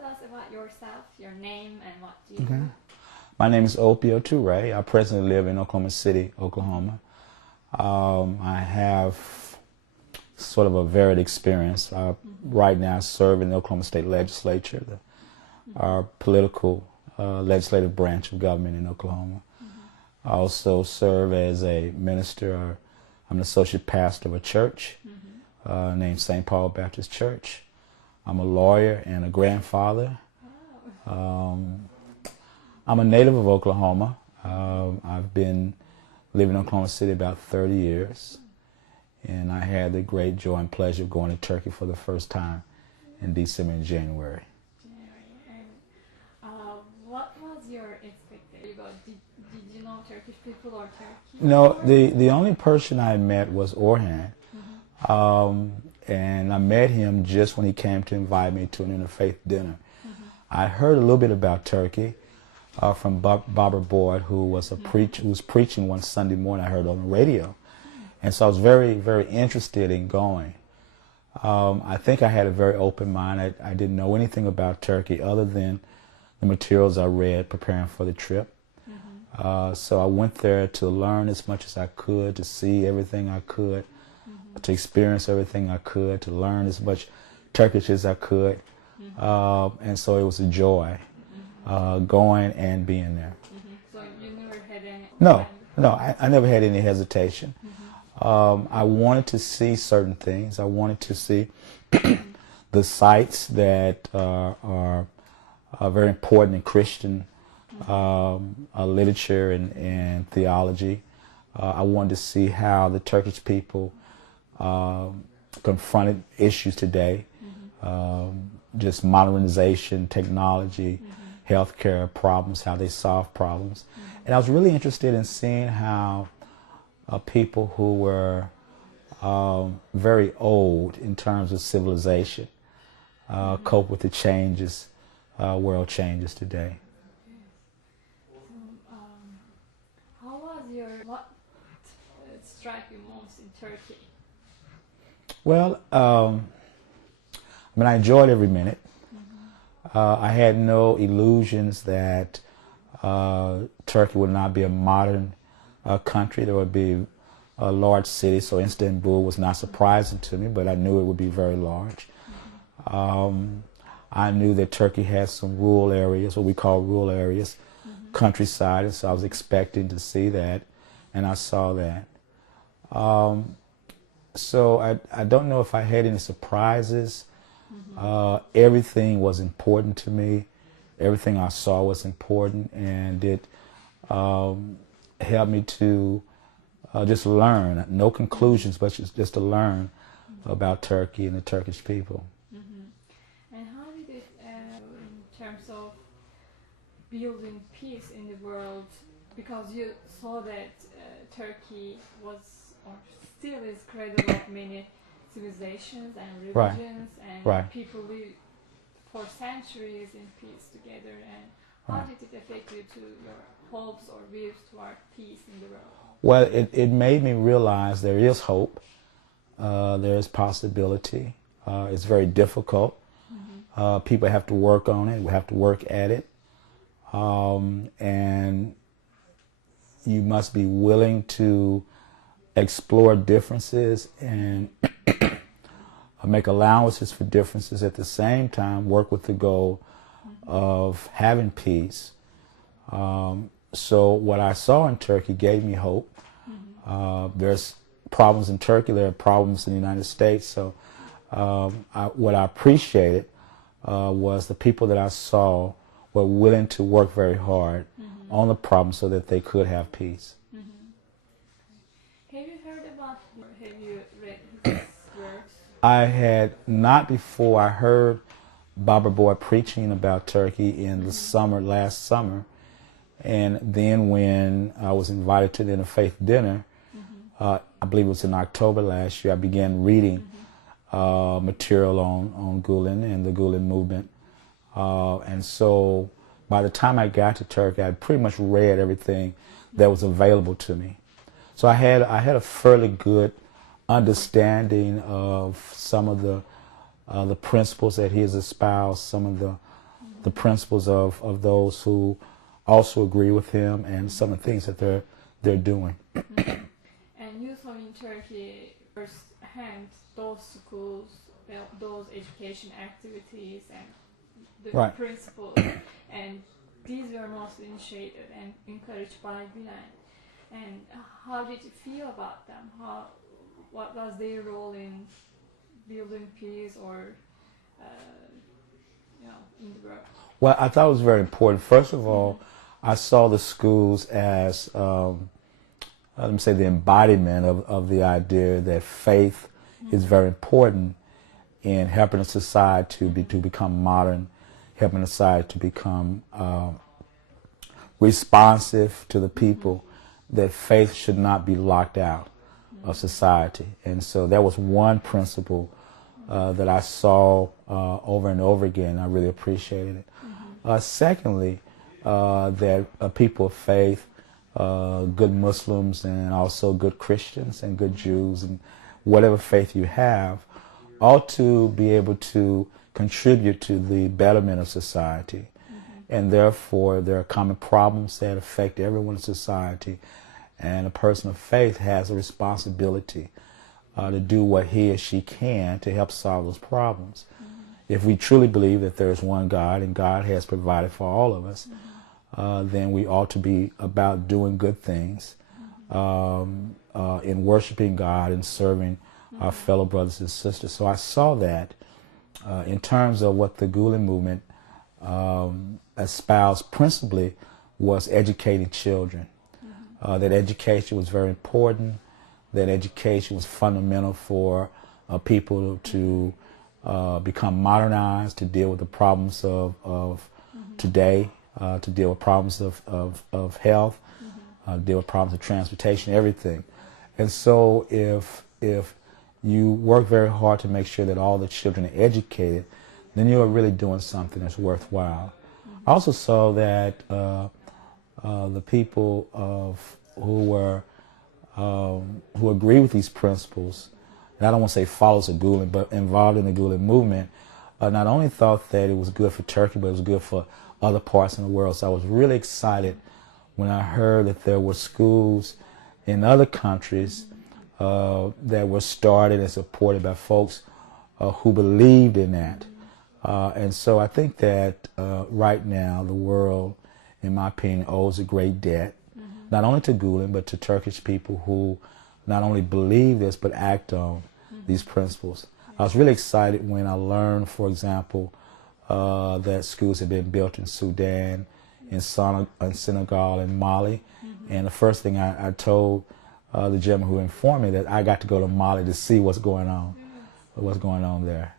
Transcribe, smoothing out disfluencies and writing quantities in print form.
tell us about yourself, your name, and what do you do? My name is Opio Toure. I presently live in Oklahoma City, Oklahoma. I have sort of a varied experience. Right now I serve in the Oklahoma State Legislature, our political legislative branch of government in Oklahoma. I also serve as a minister. I'm an associate pastor of a church named St. Paul Baptist Church. I'm a lawyer and a grandfather. I'm a native of Oklahoma. I've been living in Oklahoma City about 30 years. And I had the great joy and pleasure of going to Turkey for the first time in December and January. And what was your expectation? Did you know Turkish people or Turkey? No, the only person I met was Orhan. And I met him just when he came to invite me to an interfaith dinner. I heard a little bit about Turkey from Barbara Boyd, who was preaching one Sunday morning. I heard on the radio. And so I was very, very interested in going. I think I had a very open mind. I didn't know anything about Turkey other than the materials I read preparing for the trip. So I went there to learn as much as I could, to see everything I could, to experience everything I could, to learn as much Turkish as I could. And so it was a joy going and being there. So you never had any... No, I never had any hesitation. I wanted to see certain things. I wanted to see the sites that are very important in Christian literature and theology. I wanted to see how the Turkish people confronted issues today, just modernization, technology, healthcare problems, how they solve problems. And I was really interested in seeing how people who were very old in terms of civilization cope with the changes, world changes today. What struck you most in Turkey? Well, I enjoyed every minute. I had no illusions that Turkey would not be a modern country. There would be a large city, so Istanbul was not surprising to me, but I knew it would be very large. I knew that Turkey has some rural areas, what we call rural areas, countryside, and so I was expecting to see that, and I saw that. So I don't know if I had any surprises. Everything was important to me. Everything I saw was important, and it helped me to just learn. No conclusions, but just to learn about Turkey and the Turkish people. And how did it, in terms of building peace in the world, because you saw that Turkey was or still is cradle of many civilizations and religions, and people live for centuries in peace together, and how did it affect you to your hopes or views toward peace in the world? Well, it made me realize there is hope, there is possibility. It's very difficult. People have to work on it, we have to work at it, and you must be willing to explore differences and make allowances for differences, at the same time work with the goal of having peace. So what I saw in Turkey gave me hope. There's problems in Turkey, there are problems in the United States, so what I appreciated was the people that I saw were willing to work very hard on the problem so that they could have peace. Have you heard about, have you read his works? I had not before. I heard Barbara Boyd preaching about Turkey in the summer, last summer, and then when I was invited to the interfaith dinner, I believe it was in October last year, I began reading material on Gulen and the Gulen Movement. And so by the time I got to Turkey, I had pretty much read everything that was available to me. So I had a fairly good understanding of some of the principles that he has espoused, some of the principles of those who also agree with him and some of the things that they're doing. And you saw in Turkey firsthand those schools, those education activities and the principles, and these were mostly initiated and encouraged by Gulen. And how did you feel about them? What was their role in building peace or in the world? Well, I thought it was very important. First of all, I saw the schools as, let me say, the embodiment of the idea that faith is very important in helping a society to become modern, helping a society to become responsive to the people, that faith should not be locked out of society. And so that was one principle that I saw over and over again. I really appreciated it. Secondly, that people of faith, good Muslims and also good Christians and good Jews and whatever faith you have, ought to be able to contribute to the betterment of society. And therefore there are common problems that affect everyone in society, and a person of faith has a responsibility to do what he or she can to help solve those problems. If we truly believe that there is one God and God has provided for all of us, then we ought to be about doing good things, in worshiping God and serving our fellow brothers and sisters. So I saw that in terms of what the Gulen Movement espoused principally was educating children. That education was very important, that education was fundamental for people to become modernized, to deal with the problems of today, to deal with problems of health, deal with problems of transportation, everything. And so if you work very hard to make sure that all the children are educated, then you are really doing something that's worthwhile. I also saw that the people who agree with these principles, and I don't want to say followers of Gulen, but involved in the Gulen Movement, not only thought that it was good for Turkey, but it was good for other parts in the world. So I was really excited when I heard that there were schools in other countries that were started and supported by folks who believed in that. And so I think that right now the world, in my opinion, owes a great debt, not only to Gulen, but to Turkish people who not only believe this, but act on these principles. I was really excited when I learned, for example, that schools had been built in Sudan, in Senegal, and Mali. And the first thing I told the gentleman who informed me that I got to go to Mali to see what's going on there.